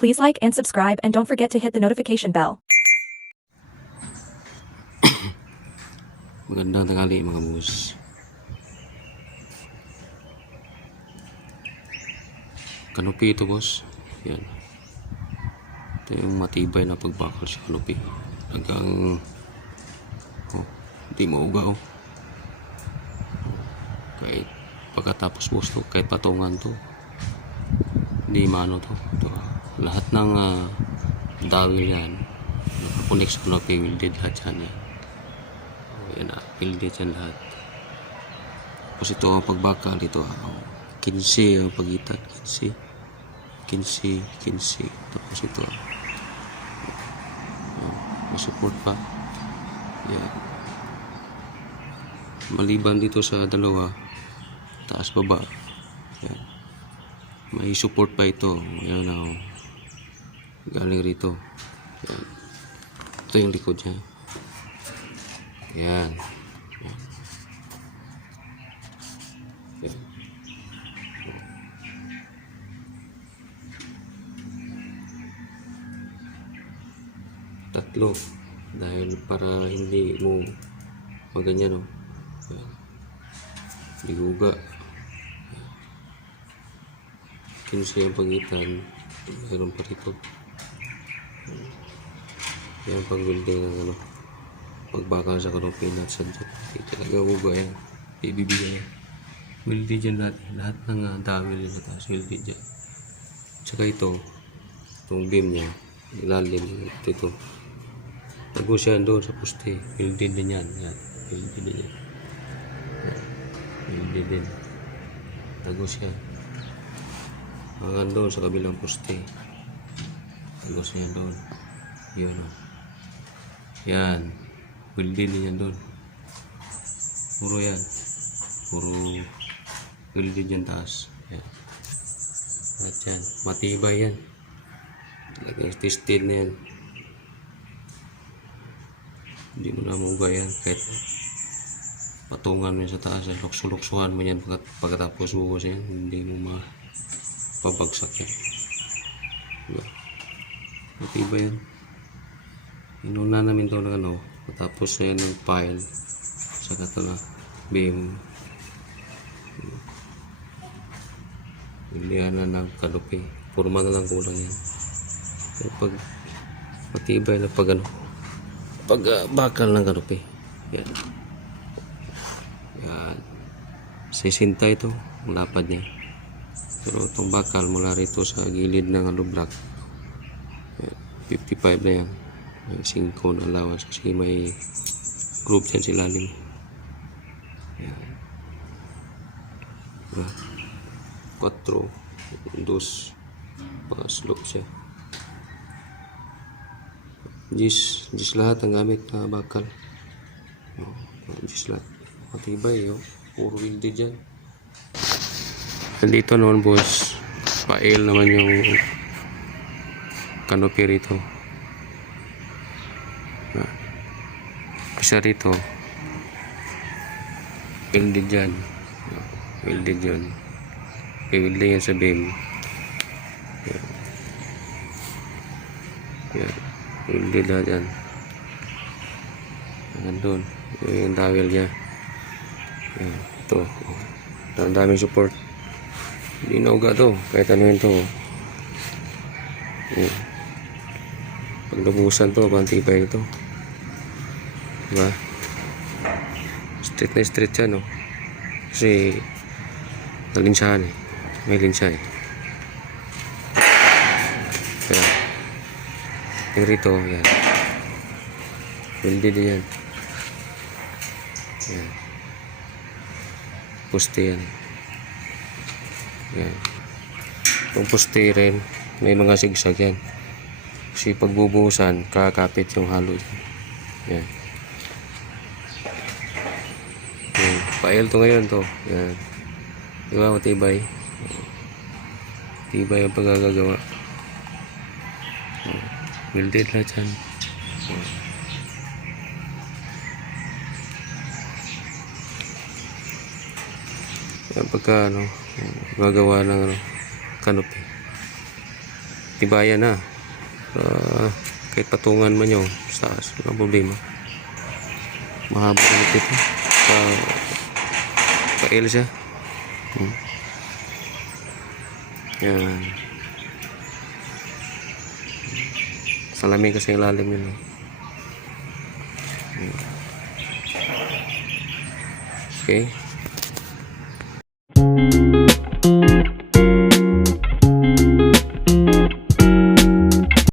Please like and subscribe and don't forget to hit the notification bell. Magandang tanghali mga boss. Kanopi ito boss. Yan. Ito yung matibay na pagbakal sa kanopi. Hanggang hindi mauga kahit pagkatapos boss to, kahit patungan to, hindi maano to. Ito, lahat ng dawil yan nakakunik sa kanopi, welded lahat yan. Yan na, welded yan lahat. Tapos ito ang pagbakal dito, 15 ang pagitan, 15. Tapos ito masupport pa yan. Maliban dito sa dalawa, taas baba yan, may support pa ito. Yan o, galing rito yan. Ito yung likod niya yan. Yan. Tatlo dahil para hindi mo maganyan o, hindi guga. 15 ang pagitan, mayroon pa rito. Yan pag welding ng pagbakal sa kanopi nut sa dyan, hindi talaga guga yan, ibibigay yan. Welded dyan lahat ng dawil na taas, welded dyan. Tsaka ito, itong beam nya ilalim, ito tagos yan doon sa poste, welded din yan. Welded din yan, welded din, tagos yan hanggang doon sa kabilang poste, tagos yan doon. Yun o, yan, welded din yan doon. Puro welded yan taas yan. At yan, matibay yan, talagang tested na yan, hindi mo na mauga yan. Kahit patungan mo yan sa taas, lukso-luksuhan mo yan pagkatapos buhos yan, hindi mo mapabagsak yan. Diba? Matibay yan. Inuna namin ito ng patapos na yan ng pile, saka ito na beam, hindi na ng kanopi, purma na lang kulang yan. Kaya pag matibay na pag bakal ng kanopi yan. Yan, 60 ito ang lapad niya, pero itong bakal mula rito sa gilid ng block, 55 na yan. May 5 na allowance kasi may group dyan sa ilalim. Yan, 4, 2, mga slope siya. Gis lahat ang gamit na bakal. Gis lahat, matibay puro welded dyan. Dito naman boss, pa-ail naman yung kanopi rito. Isa rito welded dyan, welded yun, welded yan sa beam. Yan, welded lahat yan hanggang doon. Yung dawil niya yan, ito ang daming support, hindi nauga to kahit ano yun to. Pag lubusan to, pantibay ito, diba? Straight na straight siya kasi nalinsahan may linsa kaya yung rito yan, welded yan. Yan, poste yan. Yan, itong poste rin may mga sigsag yan kasi pagbubuhusan kakapit yung halo yan. Pa-ail to ngayon to. Yan, diba matibay, tibay ang pagkagagawa. Welded lahat yan. Yan pagka gagawa ng kanopi. tibayan na. Kahit patungan man yun sa taas, walang problema. Mahaba na ito pa L siya. Yan, salamin kasi yung lalim yun. Okay.